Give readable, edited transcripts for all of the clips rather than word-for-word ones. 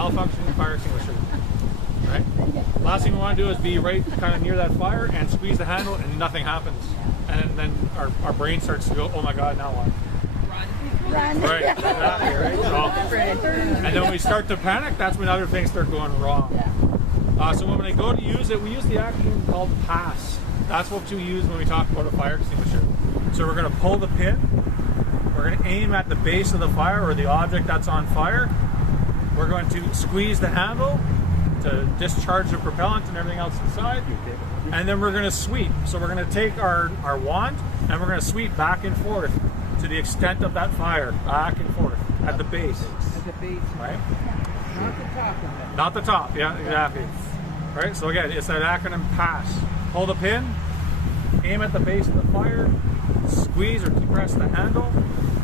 malfunctioning fire extinguisher. Right? Last thing we want to do is be right kind of near that fire and squeeze the handle and nothing happens. And then our brain starts to go, oh my God, now what? Run. Right, exactly, right? So, and then when we start to panic, that's when other things start going wrong. So when I go to use it, we use the acronym called PASS. That's what we use when we talk about a fire extinguisher. So we're going to pull the pin, we're going to aim at the base of the fire or the object that's on fire. We're going to squeeze the handle to discharge the propellant and everything else inside. And then we're going to sweep. So we're going to take our wand and we're going to sweep back and forth to the extent of that fire, back and forth at the base. At the base. Right? Not the top of it. Not the top, yeah, exactly. Right, so again, it's that acronym PASS. Hold the pin, aim at the base of the fire, squeeze or depress the handle,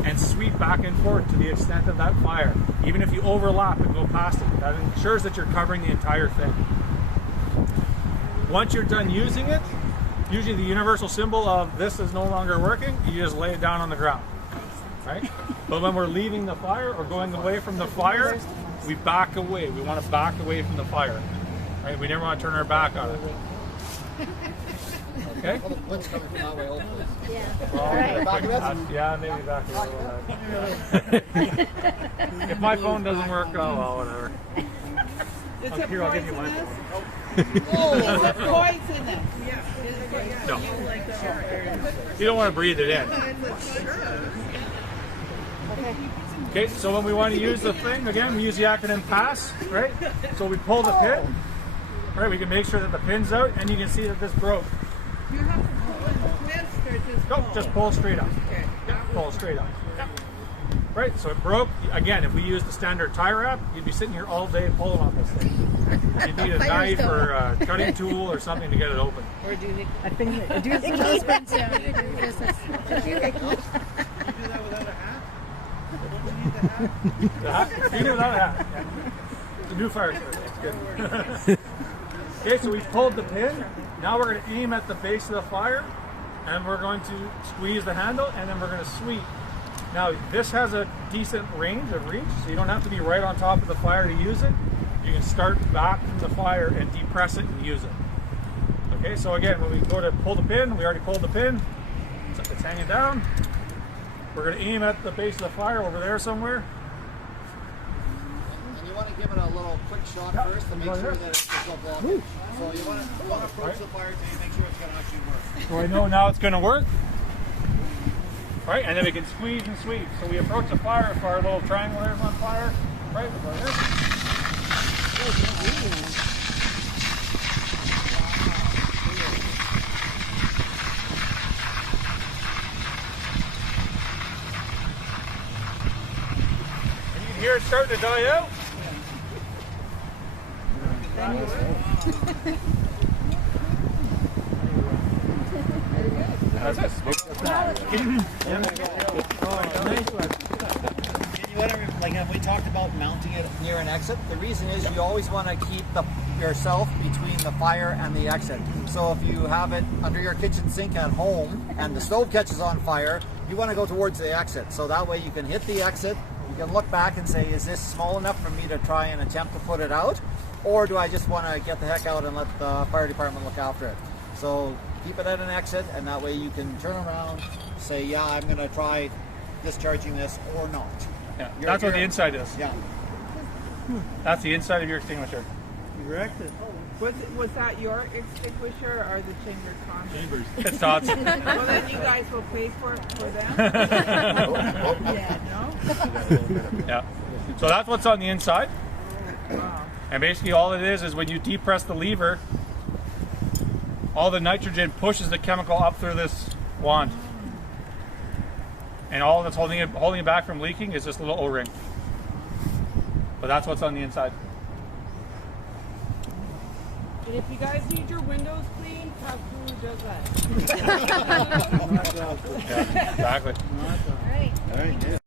and sweep back and forth to the extent of that fire. Even if you overlap and go past it, that ensures that you're covering the entire thing. Once you're done using it, usually the universal symbol of this is no longer working, you just lay it down on the ground. Right? But when we're leaving the fire or going away from the fire, we back away. We want to back away from the fire. Right? We never want to turn our back on it. Okay? Well, the wind's coming from that way, hopefully. Yeah. Right. Yeah, maybe back a little bit. If my phone doesn't work, oh well, whatever. Is it Here, I'll give you mine. Is it poisonous? Yeah. No. You don't want to breathe it in. Okay, so when we want to use the thing, again, we use the acronym PASS, right? So we pull the pin, right? We can make sure that the pin's out, and you can see that this broke. You have to pull and twist or just Nope, pull? just pull straight up. Okay. Yeah, pull straight up. Yeah. Right, so it broke. Again, if we use the standard tie wrap, you'd be sitting here all day pulling on this thing. You'd need a knife or a cutting tool or something to get it open. Or do you think? I think do the husband sound. You do it without a hat. Yeah. It's a new fire starter. It's good. Okay, so we pulled the pin. Now we're going to aim at the base of the fire, and we're going to squeeze the handle, and then we're going to sweep. Now this has a decent range of reach, so you don't have to be right on top of the fire to use it. You can start back from the fire and depress it and use it. Okay, so again, when we go to pull the pin, we already pulled the pin. So it's hanging down. We're going to aim at the base of the fire over there somewhere. And you want to give it a little quick shot first to make sure that it's not blocking. So you want to approach the fire until you make sure it's going to actually work. So I know now it's going to work. Right, and then we can squeeze and sweep. So we approach the fire if our little triangle there is on fire. Right, we'll go here. And you can hear it starting to die out. We talked about mounting it near an exit. The reason is you always want to keep yourself between the fire and the exit. So if you have it under your kitchen sink at home and the stove catches on fire, you want to go towards the exit. So that way you can hit the exit, you can look back and say, is this small enough for me to try and attempt to put it out? Or do I just want to get the heck out and let the fire department look after it? So keep it at an exit, and that way you can turn around, say, yeah, I'm going to try discharging this or not. Yeah, that's what the inside is. Yeah. That's the inside of your extinguisher. Erected. Was that your extinguisher or the chamber contractor? It's Todd's. Well, then you guys will pay for it for them? Yeah, no? Yeah. So that's what's on the inside. Wow. And basically all it is when you depress the lever, all the nitrogen pushes the chemical up through this wand. And all that's holding it back from leaking is this little O-ring. But that's what's on the inside. And if you guys need your windows cleaned, who does that? Yeah, exactly. All right. All right.